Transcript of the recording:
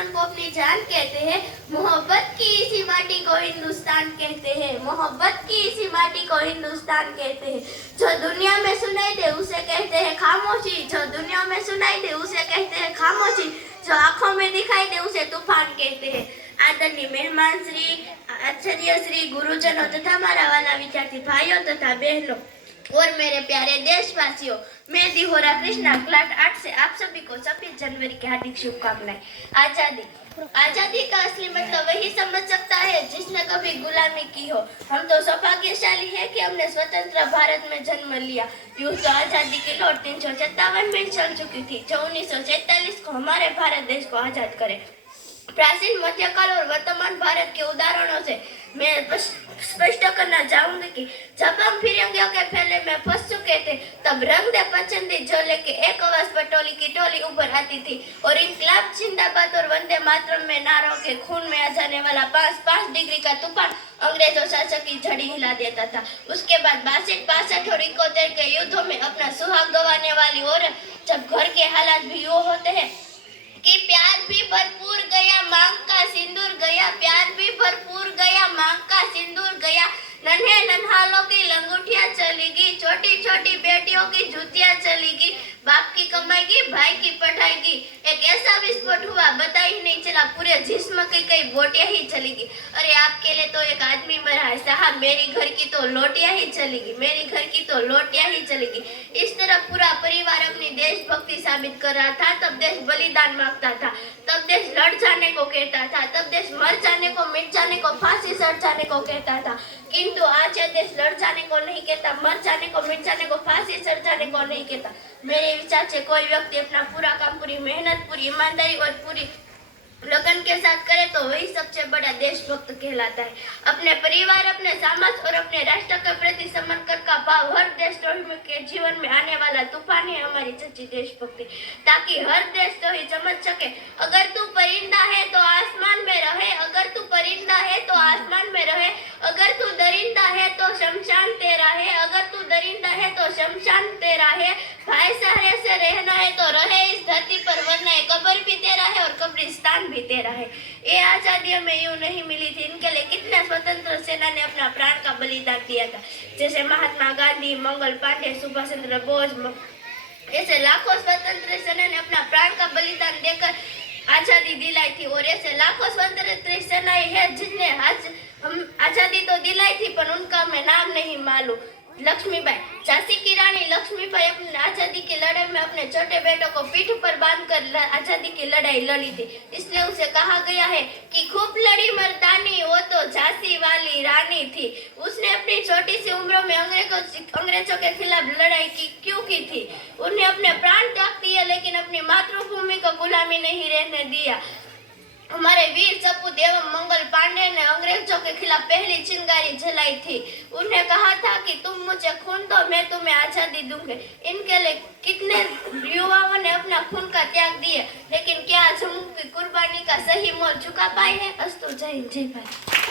दुश्मन को अपनी जान कहते हैं। मोहब्बत की इसी माटी को हिंदुस्तान कहते हैं। मोहब्बत की इसी माटी को हिंदुस्तान कहते हैं। जो दुनिया में सुनाई दे उसे कहते हैं खामोशी। जो दुनिया में सुनाई दे उसे कहते हैं खामोशी। जो आंखों में दिखाई दे उसे तूफान कहते हैं। आदरणीय मेहमान श्री, आचार्य श्री, गुरुजनों तथा हमारा वाला विद्यार्थी भाइयों तथा बहनों और मेरे प्यारे देशवासियों, मैं दिहोरा कृष्णा क्लास 8 से आप सभी को 26 जनवरी की हार्दिक शुभकामनाएं। आजादी का असली मतलब वही समझ सकता है जिसने कभी गुलामी की हो। हम तो सौभाग्यशाली है कि हमने स्वतंत्र भारत में जन्म लिया। यूं तो आजादी की लौट 357 में चल चुकी थी, जो 1947 को हमारे भारत देश को आजाद करे। प्राचीन, मध्यकाल और वर्तमान भारत के उदाहरणों से मैं स्पष्ट करना चाहूंगी कि जब हम फिरंगियों के फैले में फंस चुके थे, तब रंग दे पचंदी जो लेके एक आवाज पर टोली की टोली ऊपर आती थी और इंकलाब जिंदाबाद और वंदे मातरम में नारों के खून में आ जाने वाला 5 डिग्री का तूफान अंग्रेजों शासक की झड़ी हिला देता था। उसके बाद 62, 65 और 71 के युद्धों में अपना सुहाग गंवाने वाली औरत, जब घर के हालात भी यूं होते हैं कि प्यार भी भरपूर गया, मांग का सिंदूर गया, प्यार भी भरपूर गया, मांग का सिंदूर गया, नन्हे नन्हालों की लंगोटियां चलेगी, छोटी छोटी बेटियों की जूतियां चलेगी, बाप की कमाएगी, भाई की पढ़ाएगी। एक ऐसा विस्फोट हुआ, पता ही नहीं चला, पूरे जिस्म की कई बोटियां ही चलेगी। अरे आपके लिए तो एक आदमी मरा है साहब, मेरी घर की तो लोटियां ही चलेगी, मेरी घर की तो लोटियां ही चलेगी। इस तरह पूरा परिवार अपनी देशभक्ति साबित कर रहा था। तब देश बलिदान मांगता था, तब देश लड़ जाने को कहता था, तब देश मर जाने को, मिट जाने को, फांसी चढ़ जाने को कहता था। किंतु आज यह देश लड़ जाने को नहीं कहता, मर जाने को, मिट जाने को, फांसी चढ़ जाने को नहीं कहता। मेरे विचार से कोई व्यक्ति अपना पूरा काम, पूरी मेहनत, पूरी ईमानदारी और पूरी लगन के साथ करे तो वही सबसे बड़ा देशभक्त कहलाता है। अपने परिवार, अपने समाज और अपने राष्ट्र के प्रति समर्पण का भाव हर देशद्रोही के जीवन में आने वाला तूफान है हमारी सच्ची देशभक्ति, ताकि हर देशद्रोही समझ सके, अगर तू परिंदा है तो आसमान में रहे, अगर तू परिंदा है तो आसमान में रहे, अगर तू दरिंदा है तो शमशान तेरा है, अगर तू दरिंदा है तो शमशान तेरा है। भाई सहारे से रहना है तो रहे इस धरती पर, वरना कब्र भी तेरा है और कब्रिस्तान भी तेरा है। ये आजादी हमें यूं नहीं मिली थी, इनके लिए कितने स्वतंत्र सेना ने अपना प्राण का बलिदान दिया था, जैसे महात्मा गांधी, मंगल पांडे, सुभाष चंद्र बोस, ऐसे लाखों स्वतंत्र सेना ने अपना प्राण का बलिदान देकर आजादी दिलाई थी। और ऐसे लाखों स्वतंत्र सेनाएं हैं जिसने हम आजादी तो दिलाई थी, पर उनका हमें नाम नहीं मालूम। लक्ष्मीबाई, झांसी की रानी लक्ष्मीबाई अपनी आजादी की लड़ाई में अपने छोटे बेटों को पीठ पर बांधकर आजादी की लड़ाई लड़ी थी। इसलिए उसे कहा गया है कि खूब लड़ी मर्दानी, वो तो झांसी वाली रानी थी। उसने अपनी छोटी सी उम्र में अंग्रेजों के खिलाफ लड़ाई क्यों की थी? उन्हें अपने प्राण त्याग दिए, लेकिन अपनी मातृभूमि को गुलामी नहीं रहने दिया। हमारे वीर सपूत एवं मंगल पांडे ने अंग्रेजों के खिलाफ पहली चिंगारी जलाई थी। उन्हें कहा था कि तुम मुझे खून दो, मैं तुम्हें आजादी दूंगी। इनके लिए कितने युवाओं ने अपना खून का त्याग दिए, लेकिन क्या जम्मू की कुर्बानी का सही मोल चुका पाए हैं? अस्तु, जय हिंद, जय भारत।